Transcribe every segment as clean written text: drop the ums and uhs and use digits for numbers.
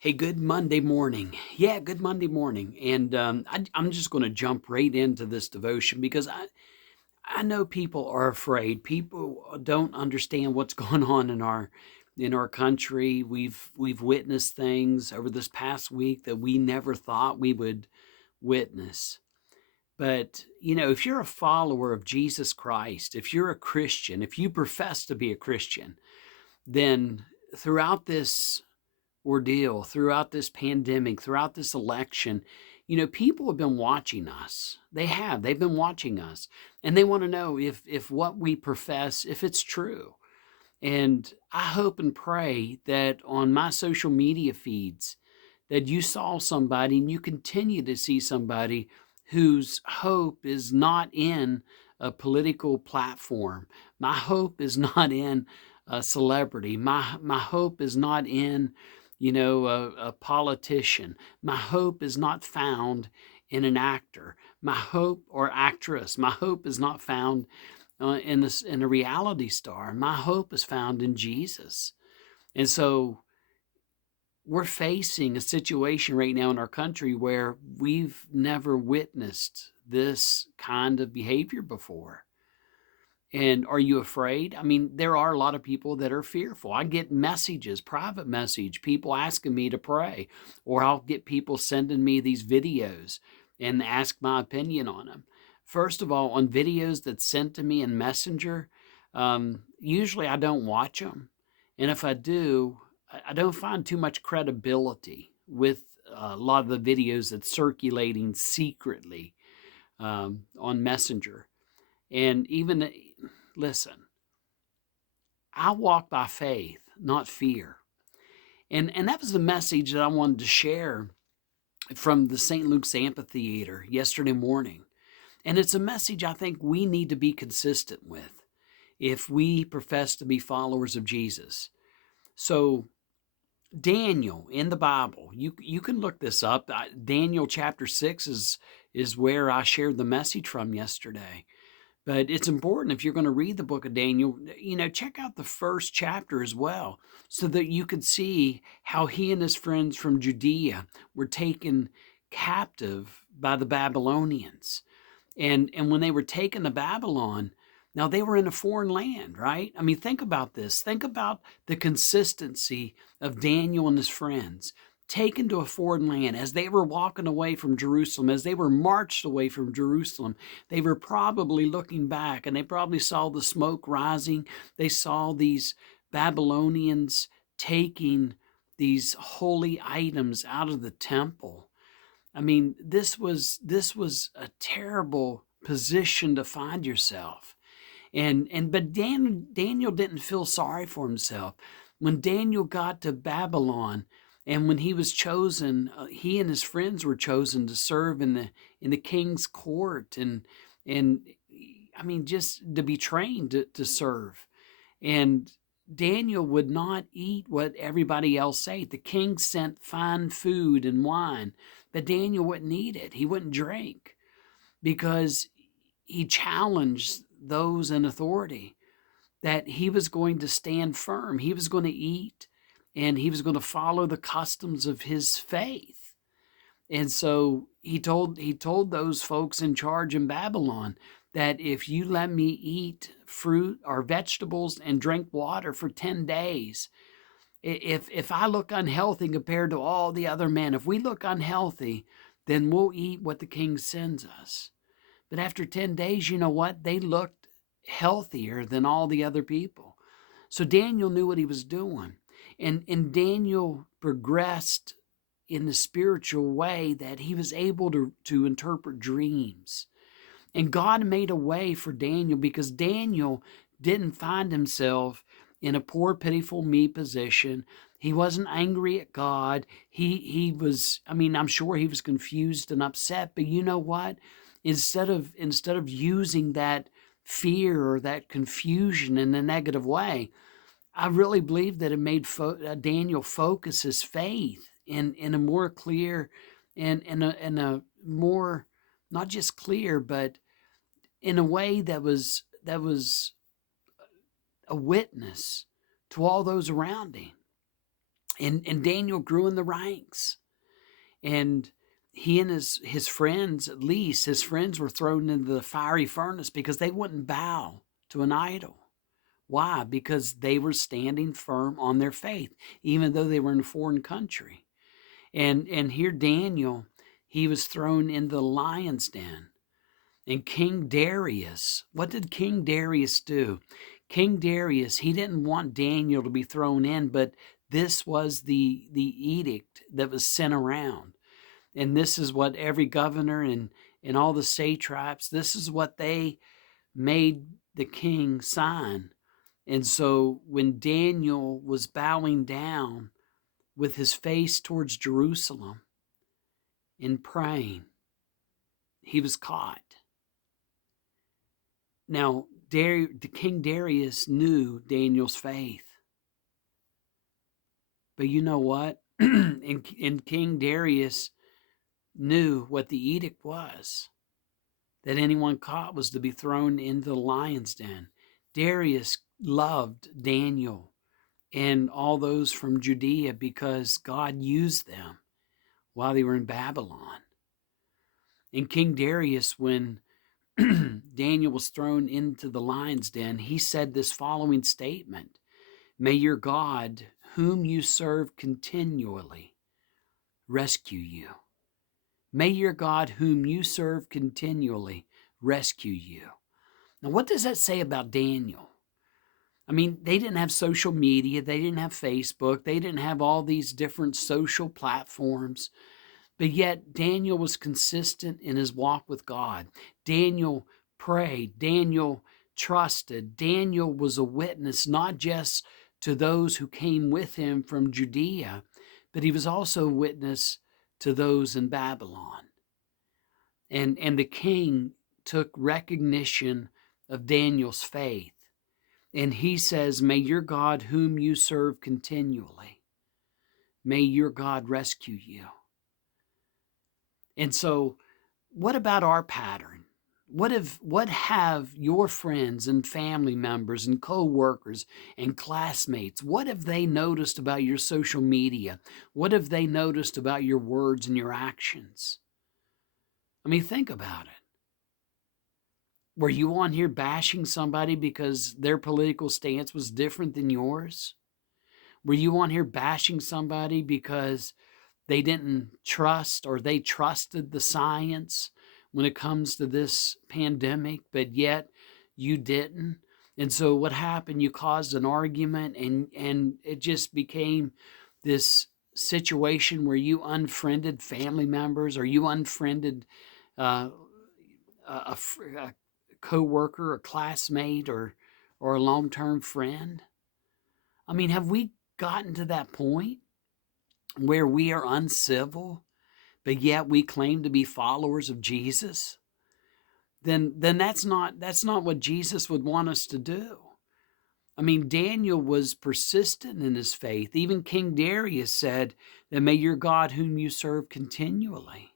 Hey, good Monday morning. Yeah, good Monday morning. And I'm just going to jump right into this devotion because I know people are afraid. People don't understand what's going on in our country. We've witnessed things over this past week that we never thought we would witness. But, if you're a follower of Jesus Christ, if you're a Christian, if you profess to be a Christian, then throughout this ordeal, throughout this pandemic, throughout this election, people have been watching us. They have. They've been watching us, and they want to know if what we profess, if it's true. And I hope and pray that on my social media feeds that you saw somebody and you continue to see somebody whose hope is not in a political platform. My hope is not in a celebrity. My hope is not in, a politician. My hope is not found in an actor. My hope or actress. My hope is not found in a reality star. My hope is found in Jesus. And so we're facing a situation right now in our country where we've never witnessed this kind of behavior before. And are you afraid? I mean, there are a lot of people that are fearful. I get messages, private message, people asking me to pray, or I'll get people sending me these videos and ask my opinion on them. First of all, on videos that's sent to me in Messenger, usually I don't watch them. And if I do, I don't find too much credibility with a lot of the videos that's circulating secretly on Messenger. And even listen, I walk by faith, not fear. And that was the message that I wanted to share from the St. Luke's Amphitheater yesterday morning. And it's a message I think we need to be consistent with if we profess to be followers of Jesus. So Daniel in the Bible, you can look this up. Daniel chapter 6 is where I shared the message from yesterday. But it's important if you're going to read the book of Daniel, check out the first chapter as well, so that you could see how he and his friends from Judea were taken captive by the Babylonians. And when they were taken to Babylon, now they were in a foreign land, right? I mean, think about this. Think about the consistency of Daniel and his friends taken to a foreign land as they were walking away from Jerusalem, as they were marched away from Jerusalem. They were probably looking back and they probably saw the smoke rising. They saw these Babylonians taking these holy items out of the temple. I mean, this was a terrible position to find yourself. But Daniel didn't feel sorry for himself. When Daniel got to Babylon, and when he was chosen, he and his friends were chosen to serve in the king's court, and I mean, just to be trained to serve. And Daniel would not eat what everybody else ate. The king sent fine food and wine, but Daniel wouldn't eat it. He wouldn't drink because he challenged those in authority that he was going to stand firm. He was going to eat and he was going to follow the customs of his faith. And so he told those folks in charge in Babylon that if you let me eat fruit or vegetables and drink water for 10 days, if I look unhealthy compared to all the other men, if we look unhealthy, then we'll eat what the king sends us. But after 10 days, you know what? They looked healthier than all the other people. So Daniel knew what he was doing. And Daniel progressed in the spiritual way that he was able to interpret dreams. And God made a way for Daniel because Daniel didn't find himself in a poor, pitiful me position. He wasn't angry at God. He was, I mean, I'm sure he was confused and upset, but you know what? Instead of using that fear or that confusion in a negative way, I really believe that it made Daniel focus his faith in a more clear and in a more not just clear, but in a way that was a witness to all those around him. And Daniel grew in the ranks. And he and his friends, at least his friends, were thrown into the fiery furnace because they wouldn't bow to an idol. Why? Because they were standing firm on their faith, even though they were in a foreign country. And here Daniel, he was thrown into the lion's den. And King Darius, what did King Darius do? King Darius, he didn't want Daniel to be thrown in, but this was the edict that was sent around. And this is what every governor and all the satraps, this is what they made the king sign. And so when Daniel was bowing down with his face towards Jerusalem and praying, he was caught. Now, King Darius knew Daniel's faith. But you know what? and King Darius knew what the edict was, that anyone caught was to be thrown into the lion's den. Darius loved Daniel and all those from Judea because God used them while they were in Babylon. And King Darius, when Daniel was thrown into the lion's den, he said this following statement: "May your God, whom you serve continually, rescue you." May your God, whom you serve continually, rescue you. Now, what does that say about Daniel? I mean, they didn't have social media. They didn't have Facebook. They didn't have all these different social platforms. But yet, Daniel was consistent in his walk with God. Daniel prayed. Daniel trusted. Daniel was a witness, not just to those who came with him from Judea, but he was also a witness to those in Babylon. And the king took recognition of Daniel's faith. And he says, "May your God, whom you serve continually, may your God rescue you." And so, what about our pattern? What have your friends and family members and co-workers and classmates, what have they noticed about your social media? What have they noticed about your words and your actions? I mean, think about it. Were you on here bashing somebody because their political stance was different than yours? Were you on here bashing somebody because they didn't trust, or they trusted the science when it comes to this pandemic, but yet you didn't? And so what happened? You caused an argument, and it just became this situation where you unfriended family members, or you unfriended uh, a co-worker, a classmate, or a long-term friend. I mean, have we gotten to that point where we are uncivil, but yet we claim to be followers of Jesus? Then that's not what Jesus would want us to do. I mean, Daniel was persistent in his faith. Even King Darius said that, "May your God, whom you serve continually."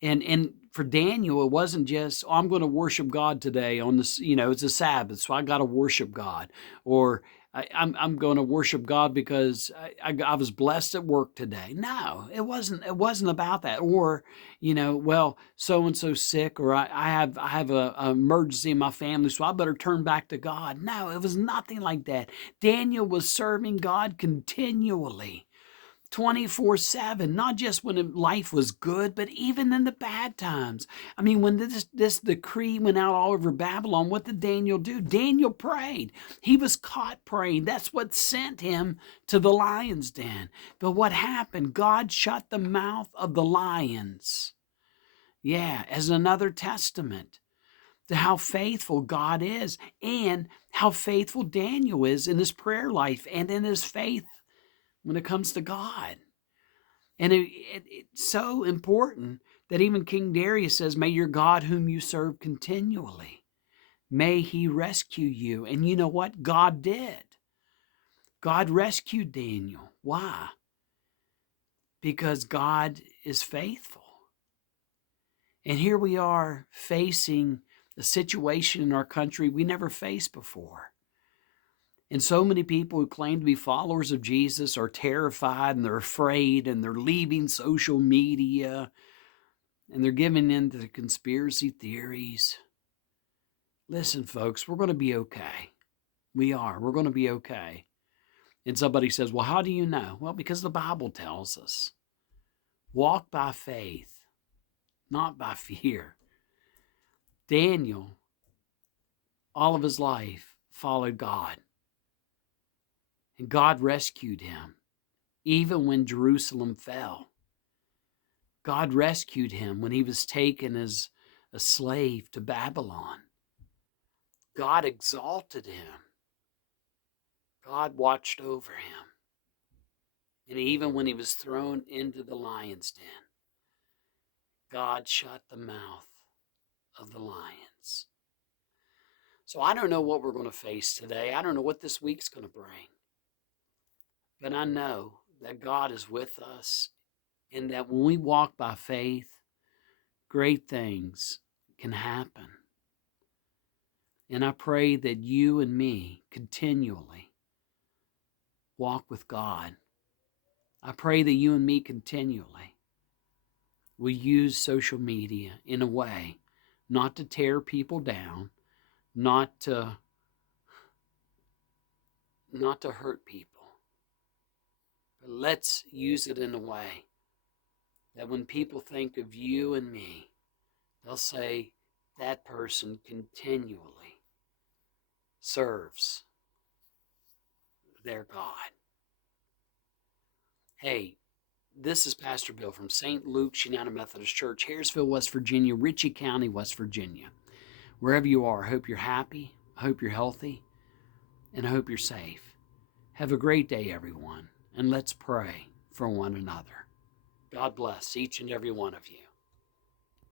And for Daniel, it wasn't just, "Oh, I'm going to worship God today on this, it's a Sabbath, so I got to worship God," or I'm going to worship God because I was blessed at work today. No, it wasn't about that. Or, well, so and so sick, or I have a emergency in my family, so I better turn back to God. No, it was nothing like that. Daniel was serving God continually. 24/7, not just when life was good, but even in the bad times. I mean, when this decree went out all over Babylon, what did Daniel do? Daniel prayed. He was caught praying. That's what sent him to the lion's den. But what happened? God shut the mouth of the lions. Yeah, as another testament to how faithful God is, and how faithful Daniel is in his prayer life and in his faith when it comes to God. And it's so important that even King Darius says, "May your God, whom you serve continually, may he rescue you." And you know what? God did. God rescued Daniel. Why? Because God is faithful. And here we are facing a situation in our country we never faced before. And so many people who claim to be followers of Jesus are terrified and they're afraid and they're leaving social media and they're giving in to the conspiracy theories. Listen, folks, we're going to be okay. We are. We're going to be okay. And somebody says, well, how do you know? Well, because the Bible tells us. Walk by faith, not by fear. Daniel, all of his life, followed God. And God rescued him, even when Jerusalem fell. God rescued him when he was taken as a slave to Babylon. God exalted him. God watched over him. And even when he was thrown into the lion's den, God shut the mouth of the lions. So I don't know what we're going to face today. I don't know what this week's going to bring. But I know that God is with us and that when we walk by faith, great things can happen. And I pray that you and me continually walk with God. I pray that you and me continually will use social media in a way not to tear people down, not to hurt people. But let's use it in a way that when people think of you and me, they'll say that person continually serves their God. Hey, this is Pastor Bill from St. Luke's United Methodist Church, Harrisville, West Virginia, Ritchie County, West Virginia. Wherever you are, I hope you're happy, I hope you're healthy, and I hope you're safe. Have a great day, everyone, and let's pray for one another. God bless each and every one of you.